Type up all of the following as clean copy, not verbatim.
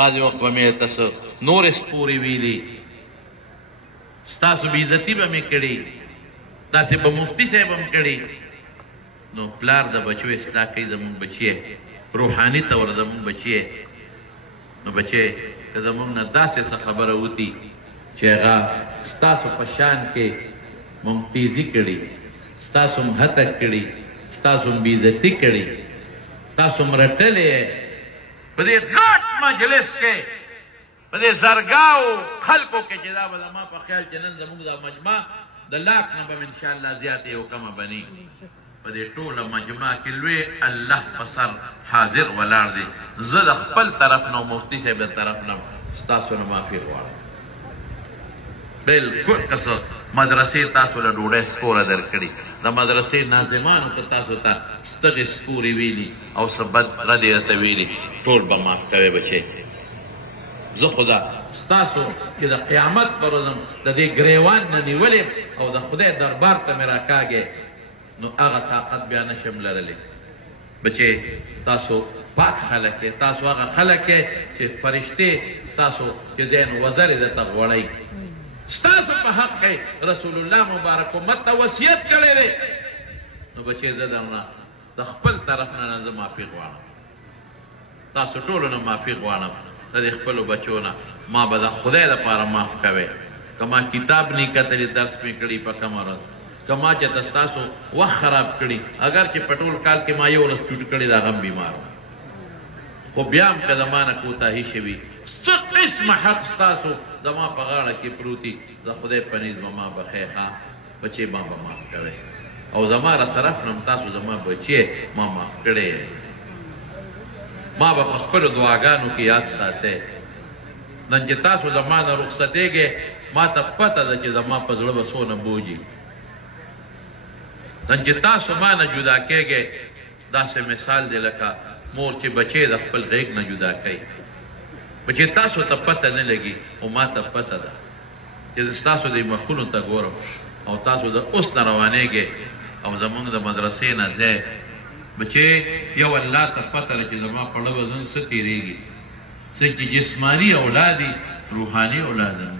بعضې وخت به مې ته څه نورې سپورې ویلي ستاسو بېعزتي به مې کړي داسې به مفتي صاحب هم کړي نو پلار د بچو اصلاح کوي زمونږ بچی روحاني طور زمونږ بچی نو بچی که زمونږ نه داسې څه خبره وتي چې هغه ستاسو په شان کې ممتیزي کړي ستاسو م هتک کړي ستاسو م بېعزتي کړي تاسو م رټلې په دې غټ مجلس کې په دې زرګاو خلکو کې چې دا به زما په خیال چې نن زموږ دا مجمع د لاک نه به انشاءالله زیاتې یو کمه بني په دې ټوله مجمع کې لوی الله په سر حاضر ولاړ دی زه د خپل طرف نه مفتي صاحب د طرف نه ستاسو نه معافي غواړم بلکل که څه مدرسې تاسو له ډوډۍ سپوره درکړي د مدرسې ناظمانو که تاسو ته ستغې سپورې ویلي او څه بد ردې راته ویلي ټول به معاف کوئ بچی زه خو دا ستاسو چې د قیامت پر ورځ د دې ګریوان نه نیولې او د خدای دربار ته مې راکاږې نو هغه طاقت بیا نشم لرلی بچی تاسو پاک خلک یې تاسو هغه خلک یې چې فرشتې تاسو چې ذهن وزرې درته غوړئ ستاسو په حق کې رسول الله مبارک امت ته وصیت کړی دی نو بچی زه درنه د خپل طرف نه زه معافي غواړم تاسو ټولو نه معافي غواړم د دې خپلو بچو نه ما به د خدای دپاره معاف کوئ که ما کتاب نه کتلی درس مې کړي په کومه ورځ که ما چېرته ستاسو وخت خراب کړي اگر چې په ټول کال کې ما یو ورځ چوټ کړې د هغه هم بیمار وم خو بیا هم که زما نه کوتاهي شوي څه قسمه حق ستاسو زما په غاړه کې پروتي د خدای په نیز به ما بخی ښه بچې ما به معاف کوئ او زما را طرف نه تاسو زما بچې ما معاف کړی ما به په خپلو دعاګانو کې یاد ساتئ نن چې تاسو زما نه رخصتېږئ ما ته پته ده چې زما په زړه به څونه بوجي نن چې تاسو ما نه جدا کېږئ داسې مثال دی لکه مور چې بچې د خپل غېږ نه جدا کوي بچې تاسو ته پته نه لګي او ما ته پته ده چې زه ستاسو د مخونو ته ګورم او تاسو د اوس نه روانېږئ او زمونږ د مدرسې نه ځئ بچې یو الله ته پته ده چې زما په ړه به ژوند څه تېرېږي څه چې جسماني اولاد دي روحاني اولاد هم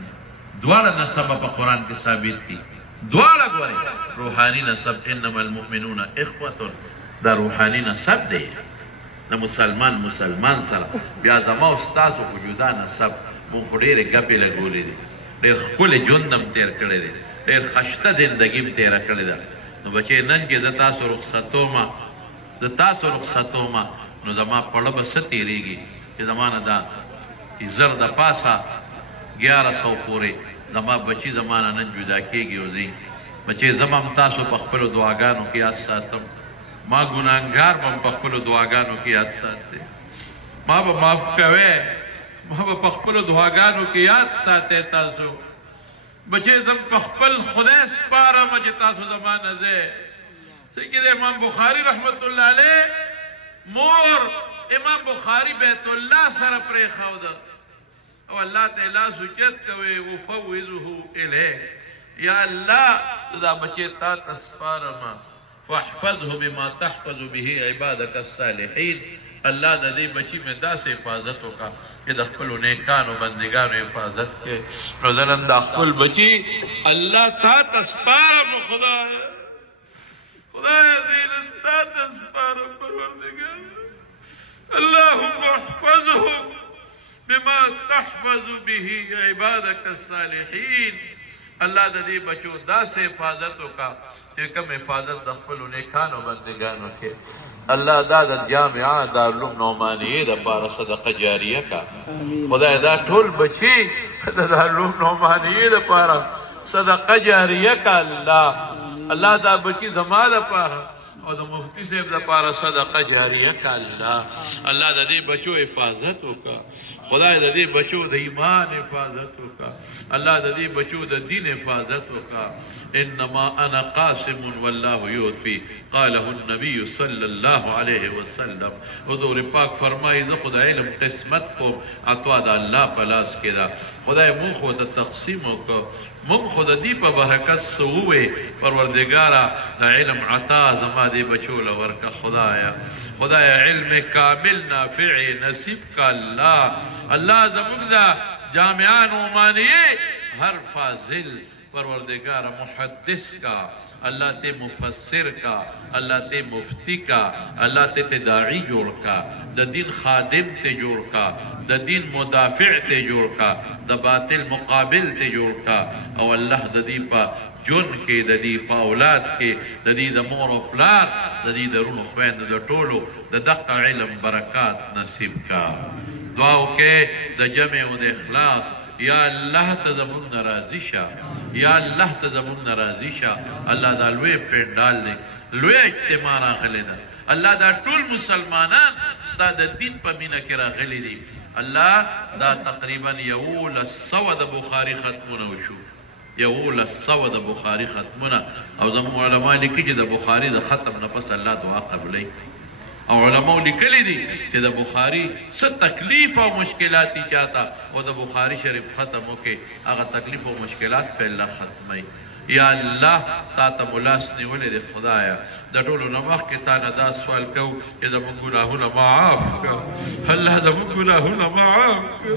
دواړه نسبه په قرآن کې ثابت دي دواړه ګورئ روحاني نسب انما المؤمنون اخوة دا روحاني نسب دی د مسلمان سره بیا زما او ستاسو خو جدا نسب مونږ خو ډېرې ګپې لګولې دي ډېر ښکلی ژوند هم تېر کړی دی ډېر ښایسته زندګي هم تېره کړې ده نو بچې نن چې زه تاسو رخصتومه نو زما پړه به څه تېرېږي چې زما نه دا زر د پاسه 1100 پورې زما بچي زما نه نن جدا کېږي او ځي بچې زه به هم تاسو په خپلو دعاګانو کې یاد ساتم ما ګناهګار به هم په خپلو دعاګانو کې یاد ساتئ ما به معاف کوئ ما به په خپلو دعاګانو کې یاد ساتئ تاسو بچې زه په خپل خدای سپارم چې تاسو زما نه ځئ څنګه د امام بخاري رحمت الله علیه مور امام بخاري بیت الله سره پرېښوده او الله ته لاس اوچت کوئ وفوضه الیک یا الله دا بچې تا ته سپارم واحفظه بما تحفظ به عبادك الصالحین الله د دې بچي مې داسې حفاظت وکړه چې د خپلو نیکانو بندګانو حفاظت کې نو زه نن دا خپل بچي الله تا ته سپارم خدایه دې تا ته سپارم پروردګار اللهم احفظه بما تحفظ به عبادك الصالحین الله د دې بچو داسې حفاظت وکړه چې کوم حفاظت د خپلو نیکانو بندګانو کې الله دا د جامعه دارالعلوم نعمانیې دپاره صدقه جاریه کا خدای دا ټول بچي د دارالعلوم نعمانیې دپاره صدقه جاریه کا الله دا بچي زما دپاره او د مفتی صاحب دپاره صدقه جاریه کا الله د دې بچو حفاظت وکړه خدای د دې بچو د ایمان حفاظت وکړه الله د دې بچو د دین حفاظت وکړه انما انا قاسم والله یعطي قاله النبي صلی الله علیه وسلم حضور پاک فرمایي زه خو د علم قسمت کوم عطا د الله په لاس کې ده خدای مونږ خو ته تقسیم وکړو مونږ خو د دې په برکت څه ووې پروردګاره د علم عطا زما دې بچو له ورکړه خدایه خدای علم کامل نافع نصیب کا اللہ زمونږ دا جامعان عمانیه ہر فاضل پروردگار محدث کا اللہ تے مفسر کا اللہ تے مفتی کا اللہ تے داعی جوڑ کا دا دین خادم تے جوڑ کا دا دین مدافع تے جوڑ کا دا باطل مقابل تے جوڑ کا او اللہ دا دی پا جن کے دا دی پا اولاد کے دا دی دا مور و پلار دا دی دا رون خوین دا ٹولو دا دقا علم برکات نصیب کا دعاو کے دا جمع و دا اخلاص یا اللہ تا زمون نرازی شا یا اللہ تا زمون نرازی شا اللہ دا لوے پینڈال دے لوے اجتماع راغلی دا اللہ دا طول مسلمانان ستا دا دین پا مینا کی راغلی دی اللہ دا تقریبا یول السو دا بخاری ختمونا وشو یول السو دا بخاری ختمونا او زمون علماء لکی جی دا بخاری دا ختم نفس اللہ دعا قبلی او علماء لکلی دی کہ دا بخاری ست تکلیف و مشکلاتی چاہتا و دا بخاری شریف ختم ہو کے اگر تکلیف و مشکلات پہ اللہ ختمی یا اللہ تا تا ملاسنی ولی دی خدایا دا طولو نمخ کے تا ندا سوال کو کہ دا من گناہونا معاف کر اللہ دا من گناہونا معاف کر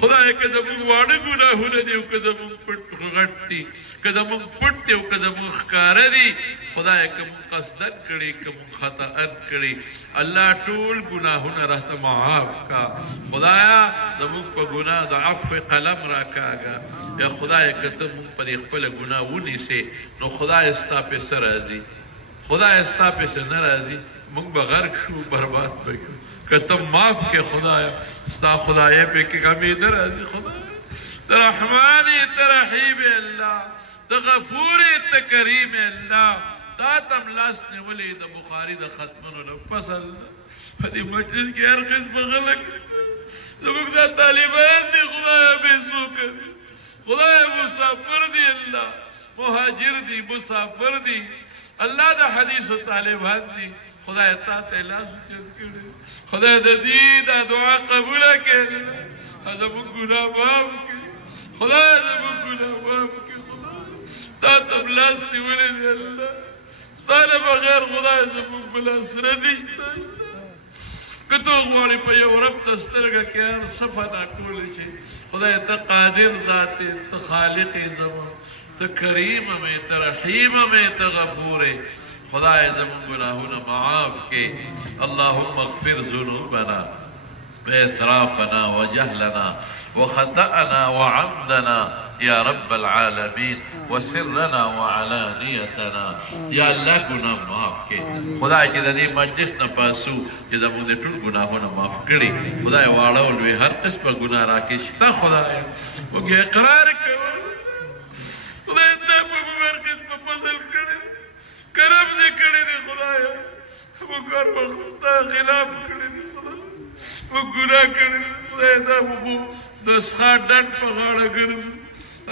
خدایا کہ دا من وانا گناہونا دیو کہ دا من پٹ غٹتی کہ دا من پٹتے و کہ دا من خکار دی خدایا کہ من قصدن کری کہ من خطاً کری اللہ طول گناہونا رہتا معاف کا خدایا دا من پا گناہ دا عفو قلم راکا گا یا خدایا کہ تا من پا دی اقبل گناہونی سے نو خدا استا پہ سر آزی خدا استا پہ سے نرازی منگ بغرق شو برباد بکو کہ تم معاف کے خدایا استا خدایہ پہ کہ کمی نرازی خدایا ترحمانی ترحیب اللہ تغفوری تکریم اللہ تا تم لاسنے ولی دا بخاری دا ختمنو نفصل فدی مجلس کی ہر قسم غلق زمک دا طالبان دی خدایا بے سوکر دی خدایا مسافر دی اللہ مہاجر دی مسافر دی اللہ دا حدیث و طالبان دی خدای تا تیلاس چیز کرے خدای دا دی دا دعا قبول کرے دا من گناہ معاف کرے خدای دا من گناہ معاف کرے خدای تا تبلاس دی ولی دی اللہ تانا بغیر خدای دا من بلاس ردی کتو غواری پا یو رب تسترگا کیار صفا نا کولی چے خدای تا قادر ذاتی تا خالق زمان تا کریم میں تا رحیم میں تا غفور خدا زمان گناہونا معاف کے اللہم اغفر ذنوبنا واسرافنا وجہلنا وخطأنا وعمدنا یا رب العالمین وسرنا وعلانیتنا یا اللہ گناہ معاف کے خدا چیزا دی مجلس نپاسو چیزا مجھے ٹوٹ گناہونا معاف کری خدا وارولوی ہر قسم گناہ راکشتا خدا مجھے اقرار کرو خدای تا پا مبرکت پا فضل کرے کرم دے کرے دے خدایا مگر وقتا خلاف کرے دے خدایا وہ گناہ کرے دے خدای تا مبو نسخہ ڈن پا غاڑا گرم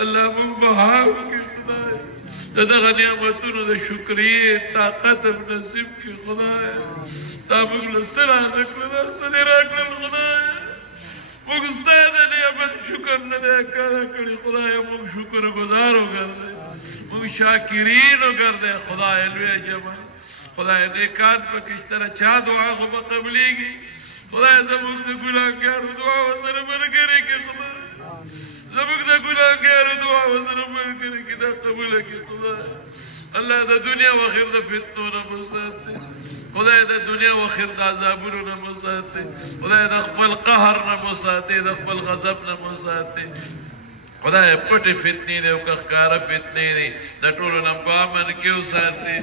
اللہ مبہاو کے خدایا دا غنیمتونو دا شکریہ طاقت نصیب کے خدایا تا مگل سرا نکلنا سنی راکلن خدایا مگستاد نعمت شکر ندے کانا کری خدایا مگ شکر گزارو کر دے مگ شاکرینو کر دے خدایا لویا جمع خدایا نیکان پا کس طرح چاہ دعا خبا قبلی گی خدایا زمک دا گناہگار دعا وزر من کرے کہ خدایا زمک دا گناہگار دعا وزر من کرے کہ دا قبول کی خدایا اللہ دا دنیا و خیر دا فتنونا مساتے خدای دا دنیا و خیر دا عذابونو نمساتے خدای دا خپل قهر نمساتے دا خپل غضب نمساتے خدای پٹی فتنی دے وکخکار فتنی دے دا طولو نمپامن کیو ساتے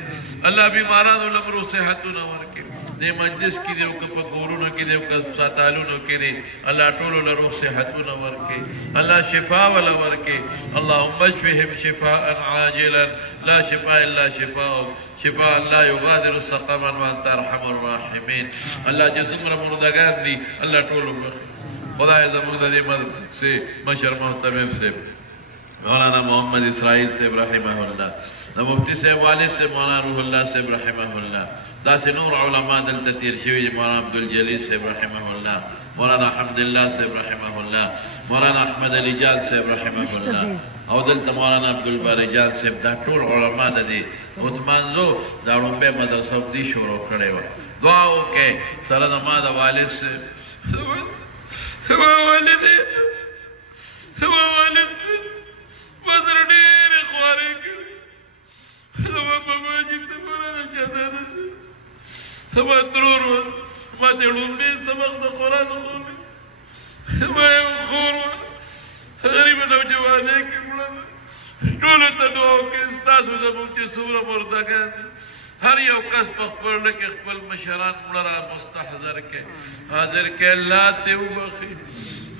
اللہ بیمارانو لمرو صحتو نورکے دے مجلس کی دے وکا پکورونو کی دے وکا ساتالونو کی دے اللہ طولو لروح صحتو نورکے اللہ شفا والا ورکے اللہم اشفہم شفاء عاجلا لا شفاء الا شفاء شفاء لا يغادر سقما وانت ارحم الراحمین اللہ جسم مردگان دی اللہ طولو بخیر خدای زمان دا دی مدد سے مشر محتمم سے مولانا محمد اسرائیل سے رحمہ اللہ دا مفتی سے والد سے مولانا روح اللہ سے رحمہ اللہ دا سے نور علماء دل تطیر شوی مولانا عبدالجلیل سے رحمہ اللہ مولانا حمداللہ سے رحمہ اللہ مولانا احمد علی جال سے رحمہ اللہ او دلتا مولانا عبدالباری جال سے دا طول علماء دا دی اتمانزو دا رنبے مدرسہ دی شروع کرے ہوا دعا وکړئ سره زما د والد صاحب زما والد ما سره ډېرې خوارۍ کړي زما بابا جي ته مولانا شهزاده زما ترور وه ما ته لومړی سبق د قرآن وښودی زما یو خور وه غریبه نوجوانۍ کې مړه ده ټولو ته دعا وکړئ ستاسو زموږ چې څومره مردګان دي هر یو کس په خپل کې خپل مشران مړه را مستحضر کړي حاضر کړي الله ته وبخي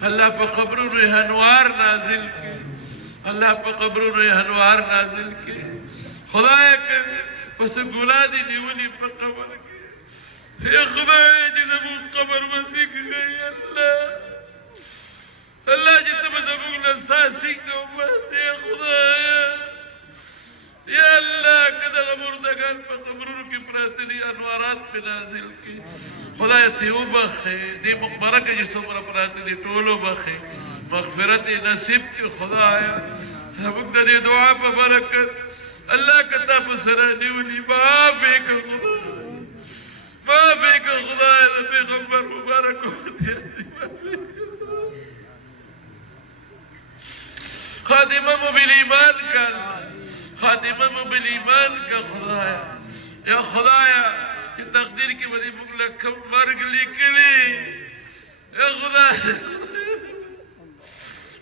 الله په قبرونو یې انوار نازل کړي الله په قبرونو یې انوار نازل کړي خدایه که پس ګناه دې نیولي په قبر کې یا خدایه چې زموږ قبر وسیع کړي الله چې ته به زموږ نه ساه سیږده وباسې یا خدایه یا الله که دغه مردګان په قبرونو کې پراته دي انوارات پې نازل کړي خدایه ته وبخې دې مقبره کې چې څومره پراته دي ټول وبخې مغفرت یې نصیب کړي خدایه زموږ د دې دعا په برکت الله که تا په سره نیولي معاف یې کړه خدایه معاف یې کړه خدایه د پیغمبر مبارک خاتمه مو بالایمان کړ خاتمه مو بالایمان کړه خدایه یا خدایه چې تقدیر کې به دې موږ له کوم مرګ لیکلي یا خدایه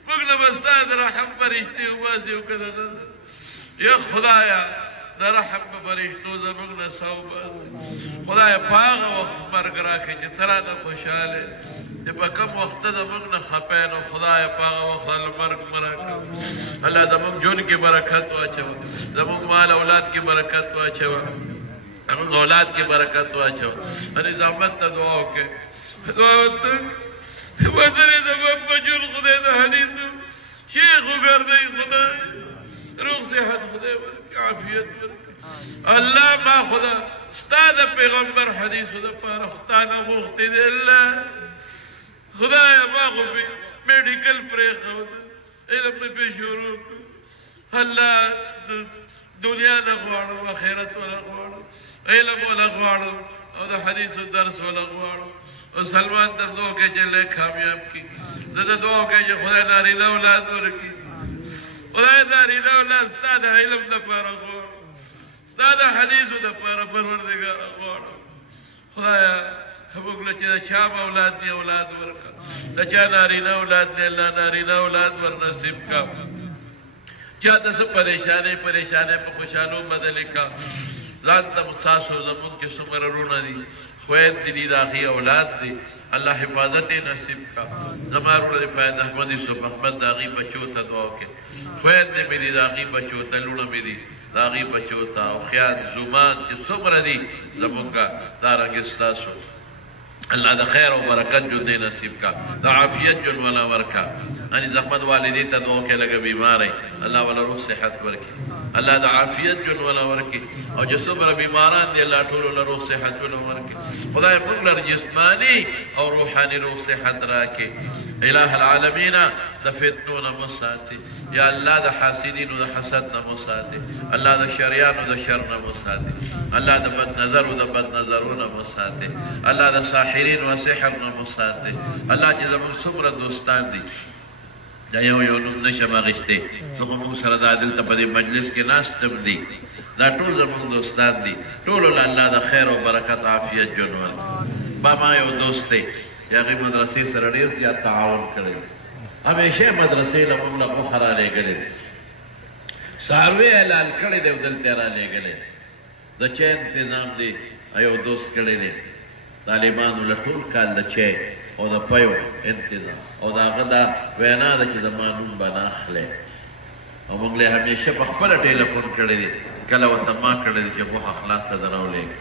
موږ له به ستا د رحم فرښتې وباسې او که یا خدایه د رحم په فرښتو زموږ نه سا وباسې خدایه په هغه وخت مرګ راکړې چې ته رانه خوشحاله چې په کوم وخته زموږ نه خفه نو خدایه په هغه وخت هله مرګ مه راکړه الله زموږ ژوند کې برکت واچوه زموږ مال اولاد کې برکت واچوه زموږ اولاد کې برکت واچوه نظامت ته دعا وکړې دعا ورته وزرې زموږ په ژوند خدای د حدیثو شیخ وګرځئ خدای روغ صحت خدای ورکړي عافیت ورکړي الله ما خدا ستا د پیغمبر حدیثو دپاره ختا نه غوښتې دی الله خدایه ما خو میډیکل پرېښوده علم مې پې شروع کړو الله دنیا نه غواړم آخرت وله غواړم علم وله غواړم او د حدیثو درس وله غواړم او سلمان ته دعا کوي چې لږ کامیاب کړي زه ته دعا کوي چې خدای نارینه اولاد ورکړي خدای نارینه اولاد ستا د علم دپاره غواړم ستا د حدیثو دپاره پروردګاره غواړم خدایه موږ له چې د چا به اولاد دي اولاد ورکړه د چا نارینه اولاد دی الله نارینه اولاد ور نصیب کړه چا ته څه پریشانۍ په خوشحالو بدلې کړه ځان ته ستاسو زموږ کې څومره وروڼه دي خویندې دي د هغې اولاد دي الله حفاظت یې نصیب کړه زما وروڼه د فیض احمد یوسف احمد د هغې بچو ته دعا وکړې خویندې مې دي د هغې بچو ته لوڼه مې دي د هغې بچو ته او خیال زومان چې څومره دي زموږ دارنګې ستاسو الله د خیر او برکت ژوند یې نصیب کا د عافیت ژوند وله ورکا اني زحمت والدې ته دعا وکړې لږه بیماری الله وله روح صحت ورکړي الله د عافیت ژوند وله ورکړي او چې څومره بیماران دي الله ټولو له روح صحت وله ورکړي خدای موږ له جسماني او روحاني روح صحت راکړي اله العالمین د فتنو نه مو ساتي یا الله د حاسدینو د حسد نه مو ساتي الله د شریانو د شر نه مو ساتي الله د بد نظرو د بد نظرو نه مو ساتي الله د ساحرین و سحر نه مو ساتي الله چې زموږ څومره دوستان دي دا یو نوم نشم اخیستی زه خو موږ سره دا دلته په دې مجلس کې ناست هم دي دا ټول زموږ دوستان دي ټولو له الله د خیر او برکت عافیت ژوند ورکړي با ما یو دوست دی چې هغې مدرسې سره ډېر زیات تعاون کړی همیشه مدرسې له موږ له غوښه رالېږلې څاروی یې لال کړی دی او دلته یې رالېږلی د چای انتظام دی یو دوست کړی دی طالبانو له ټول کال د چای او د پیو انتظام او د هغه دا وینا ده چې زما نوم به نه اخلی او موږ له همیشه په خپله ټیلیفون کړی دی کله ورته ما کړی دی چې غوښه خلاصه ده راولېږه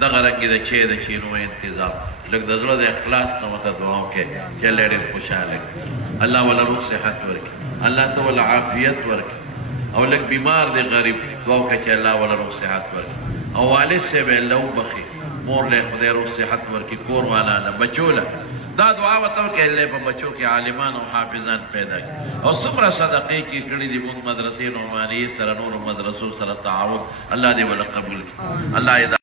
دغه رنګې د چای د چینو انتظام لږ د زړه د اخلاص نه ورته دعا وکړئ چې الله ډېر خوشحاله کړي الله وله روح صحت ورکړي الله ته وله عافیت ورکړي او لږ بیمار دی غریب دعا وکړئ چې الله وله روح صحت ورکړي او والد صاحب یې الله وبخي مور له خدای روح صحت ورکړي کور والا له بچو له دا دعا ورته وکړئ الله په بچو کې عالمان او حافظان پیدا کړي او څومره صدقې کې کړي دي موږ مدرسې نعمانیې سره نورو مدرسو سره تعاون الله دې وله قبول کړي الله